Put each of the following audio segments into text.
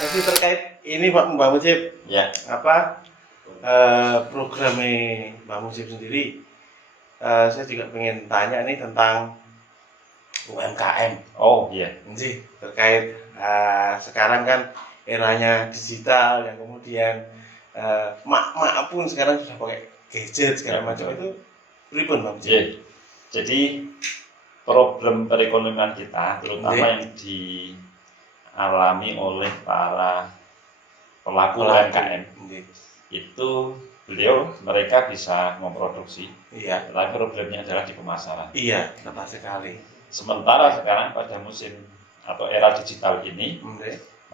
Tapi terkait ini Pak Mbak Mujib, Ya. apa programnya Mbak Mujib sendiri, saya juga pengen tanya nih tentang UMKM. Oh iya. Sih terkait sekarang kan eranya digital yang kemudian mak-mak pun sekarang sudah pakai gadget segala macam itu pripun Bang? Jadi problem perekonomian kita terutama yang dialami oleh para pelaku UMKM itu mereka bisa memproduksi, tetapi problemnya adalah di pemasaran. Iya, tepat sekali. Sementara sekarang pada musim atau era digital ini,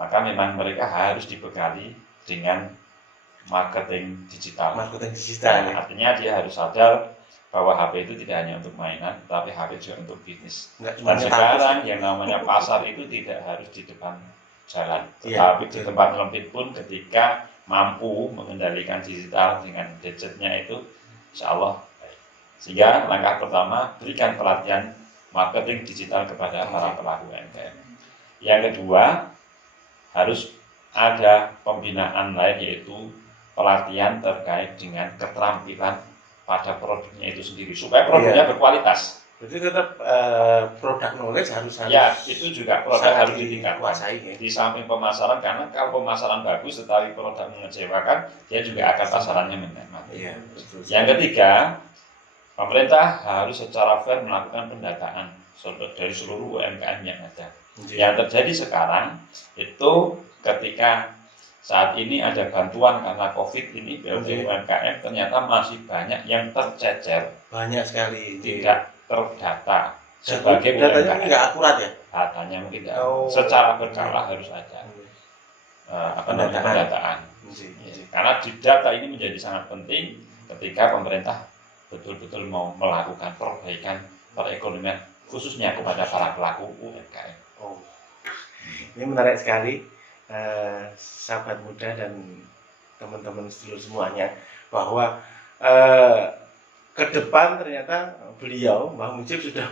maka memang mereka harus dibekali dengan marketing digital. Nah, artinya dia harus sadar bahwa HP itu tidak hanya untuk mainan, tapi HP juga untuk bisnis. Dan sekarang yang namanya pasar itu tidak harus di depan jalan, tetapi di tempat lempit pun ketika mampu mengendalikan digital dengan gadgetnya itu, insya Allah. Sehingga langkah pertama, berikan pelatihan marketing digital kepada para pelaku UMKM. Yang kedua, harus ada pembinaan lain, yaitu pelatihan terkait dengan keterampilan pada produknya itu sendiri supaya produknya berkualitas. Jadi tetap produk knowledge harus ya, itu juga produk harus ditingkatkan di samping pemasaran, karena kalau pemasaran bagus tetapi produk mengecewakan, dia juga akan pasarannya menikmati. Yang ketiga, pemerintah harus secara fair melakukan pendataan dari seluruh UMKM yang ada. Yang terjadi sekarang itu ketika saat ini ada bantuan karena COVID ini, BLT UMKM ternyata masih banyak yang tercecer. Banyak sekali. Tidak terdata sebagai datanya UMKM. Nggak akurat ya? Datanya mungkin tidak. Secara berkala harus ada pendataan. Karena di data ini menjadi sangat penting ketika pemerintah betul-betul mau melakukan perbaikan perekonomian khususnya kepada para pelaku UMKM. Ini menarik sekali, sahabat muda dan teman-teman seluruh semuanya, bahwa ke depan ternyata beliau Mbah Mujib sudah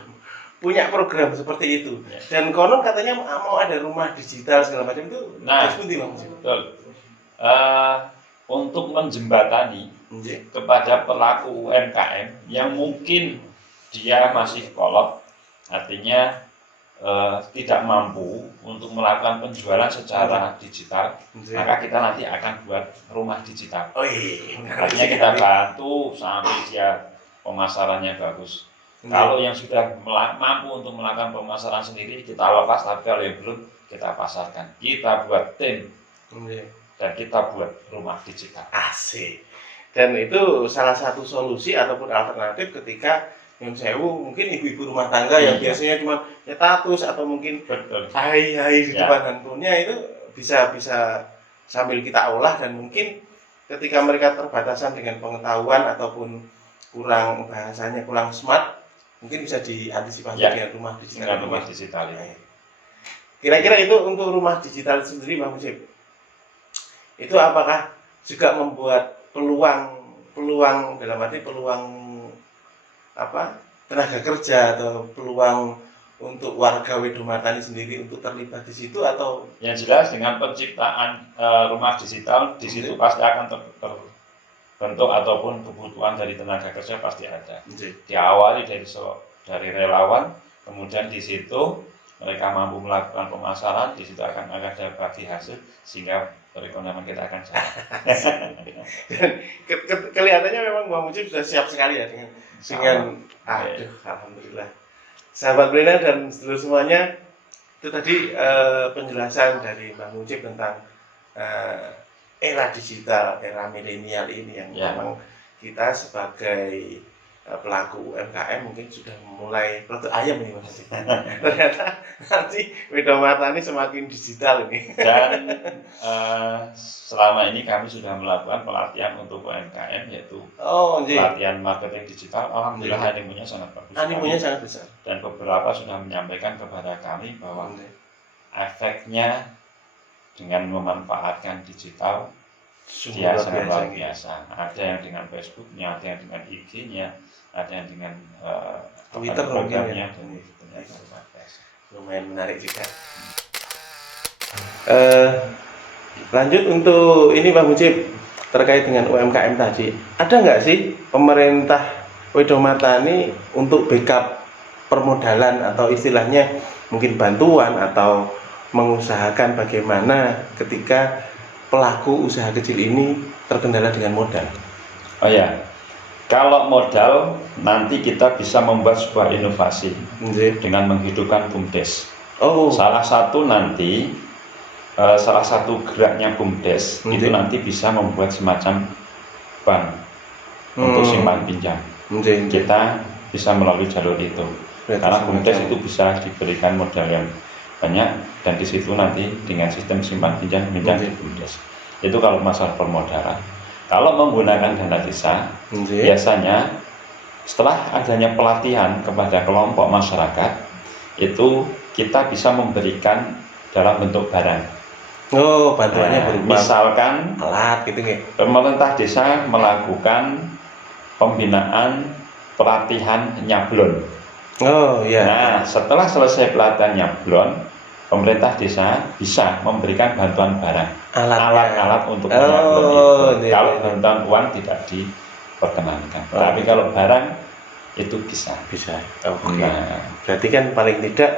punya program seperti itu. Dan konon katanya mau ada rumah digital segala macam itu. Seperti Mbah Mujib. Betul. Untuk menjembatani kepada pelaku UMKM yang mungkin dia masih kolot, artinya tidak mampu untuk melakukan penjualan secara digital, maka kita nanti akan buat rumah digital. Artinya kita bantu sampai dia pemasarannya bagus. Kalau yang sudah mampu untuk melakukan pemasaran sendiri, kita lepas, tapi kalau yang belum, kita pasarkan. Kita buat tim dan kita buat rumah digital. Asik. Dan itu salah satu solusi ataupun alternatif ketika yang sewu mungkin ibu-ibu rumah tangga yang biasanya cuma status atau mungkin hai di depan handphonenya, itu bisa sambil kita olah, dan mungkin ketika mereka terbatasan dengan pengetahuan ataupun kurang bahasanya kurang smart, mungkin bisa diantisipasi dengan rumah digital. Kira-kira itu untuk rumah digital sendiri Bang Mujib, itu apakah juga membuat peluang dalam arti peluang tenaga kerja atau peluang untuk warga Wedomartani sendiri untuk terlibat di situ, atau? Yang jelas dengan penciptaan rumah digital di situ pasti akan terbentuk ataupun kebutuhan dari tenaga kerja pasti ada. Diawali dari relawan, kemudian di situ mereka mampu melakukan pemasaran, di situ akan ada bagi hasil sehingga perekonomian kita akan jalan. Kelihatannya memang Mbah Mujib sudah siap sekali ya dengan alhamdulillah. Sahabat Brena dan seluruh semuanya, itu tadi penjelasan dari Mbah Mujib tentang era digital, era milenial ini yang memang kita sebagai pelaku UMKM mungkin sudah mulai produk ayam ini Mas. Ternyata nanti Wedomartani semakin digital ini. Dan selama ini kami sudah melakukan pelatihan untuk UMKM, yaitu pelatihan marketing digital. Alhamdulillah animunya sangat bagus. Animunya sangat besar. Dan beberapa sudah menyampaikan kepada kami bahwa efeknya dengan memanfaatkan digital dia sangat luar biasa. Ada yang dengan Facebooknya, ada yang dengan IG-nya, ada yang dengan Twitter programnya, lumayan menarik juga. Lanjut untuk ini Pak Mujib, terkait dengan UMKM tadi, ada nggak sih pemerintah Wedomarta ini untuk backup permodalan atau istilahnya mungkin bantuan atau mengusahakan bagaimana ketika pelaku usaha kecil ini terkendala dengan modal? Oh ya, kalau modal nanti kita bisa membuat sebuah inovasi dengan menghidupkan BUMDes. Salah satu geraknya BUMDes itu nanti bisa membuat semacam bank untuk simpan pinjam. Kita bisa melalui jalur itu. Karena BUMDes itu bisa diberikan modal yang banyak dan di situ nanti dengan sistem simpan pinjam di BUMDes. Itu kalau masalah permodalan. Kalau menggunakan dana desa, biasanya setelah adanya pelatihan kepada kelompok masyarakat, itu kita bisa memberikan dalam bentuk barang. Bantuannya berupa misalkan alat gitu nggih. Pemerintah desa melakukan pembinaan pelatihan nyablon. Nah, setelah selesai pelatihan nyablon, pemerintah desa bisa memberikan bantuan barang, alat-alat untuk menyablon itu. Kalau bantuan uang tidak diperkenankan. Tapi kalau barang itu bisa. Nah, berarti kan paling tidak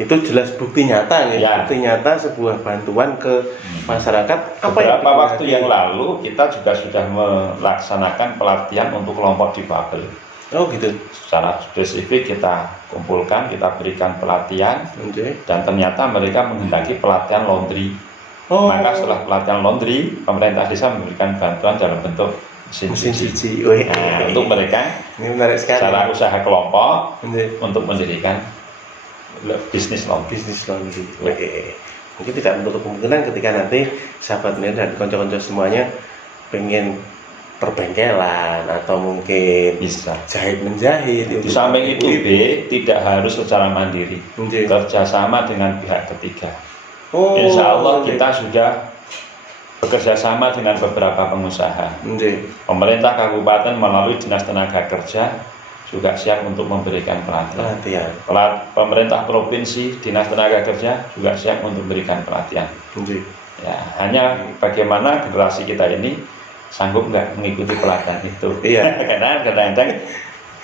itu jelas bukti nyata ya. Bukti nyata sebuah bantuan ke masyarakat. Beberapa waktu yang lalu kita juga sudah melaksanakan pelatihan untuk kelompok difabel. Gitu. Secara spesifik kita kumpulkan, kita berikan pelatihan, dan ternyata mereka menghendaki pelatihan laundry. Maka setelah pelatihan laundry, pemerintah desa memberikan bantuan dalam bentuk mesin cuci. Untuk mereka secara usaha kelompok untuk mendirikan bisnis laundry. Mungkin tidak menutup kemungkinan ketika nanti sahabat Mir dan konco-konco semuanya pengen perbengkelan atau mungkin bisa jahit menjahit. Di samping itu tidak harus secara mandiri, kerjasama dengan pihak ketiga. Insya Allah kita sudah bekerja sama dengan beberapa pengusaha. Pemerintah kabupaten melalui Dinas Tenaga Kerja juga siap untuk memberikan pelatihan. Pemerintah provinsi, Dinas Tenaga Kerja juga siap untuk memberikan pelatihan. Ya, hanya bagaimana generasi kita ini sanggup nggak mengikuti pelatihan itu. Karena kadang-kadang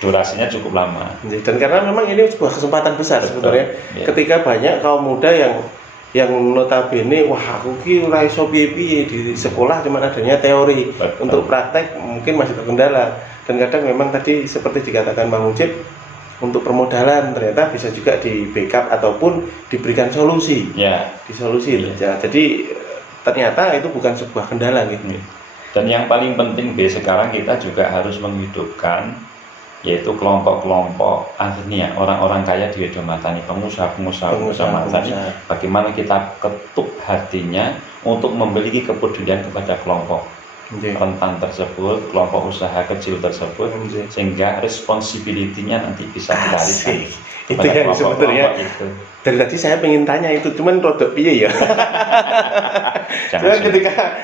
durasinya cukup lama. Dan karena memang ini sebuah kesempatan besar sebenarnya. Ketika banyak kaum muda yang notabene, wah aku ki ora iso piye-piye, di sekolah cuma adanya teori. Untuk praktek mungkin masih terkendala. Dan kadang memang tadi seperti dikatakan Bang Mujib, untuk permodalan ternyata bisa juga di backup ataupun diberikan solusi. Jadi ternyata itu bukan sebuah kendala gitu. Dan yang paling penting sekarang kita juga harus menghidupkan yaitu kelompok-kelompok akhirnya orang-orang kaya di Wedomarta ini, pengusaha Martani, bagaimana kita ketuk hatinya untuk memiliki kepedulian kepada kelompok rentan tersebut, kelompok usaha kecil tersebut, sehingga responsibility-nya nanti bisa dilarikan. Itu yang sebetulnya dari tadi saya pengen tanya itu, cuman rodok piye ya. Cuman ketika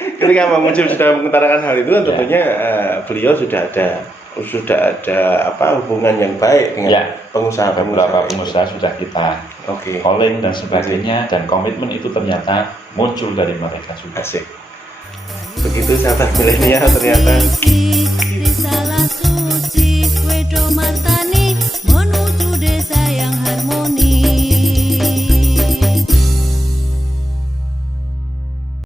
Bang Mujib sudah mengutarakan hal itu, tentunya beliau sudah ada hubungan yang baik dengan beberapa pengusaha sudah kita calling dan sebagainya, dan komitmen itu ternyata muncul dari mereka juga. Begitu sahabat milenial ternyata. Risalah suci Wedomarta.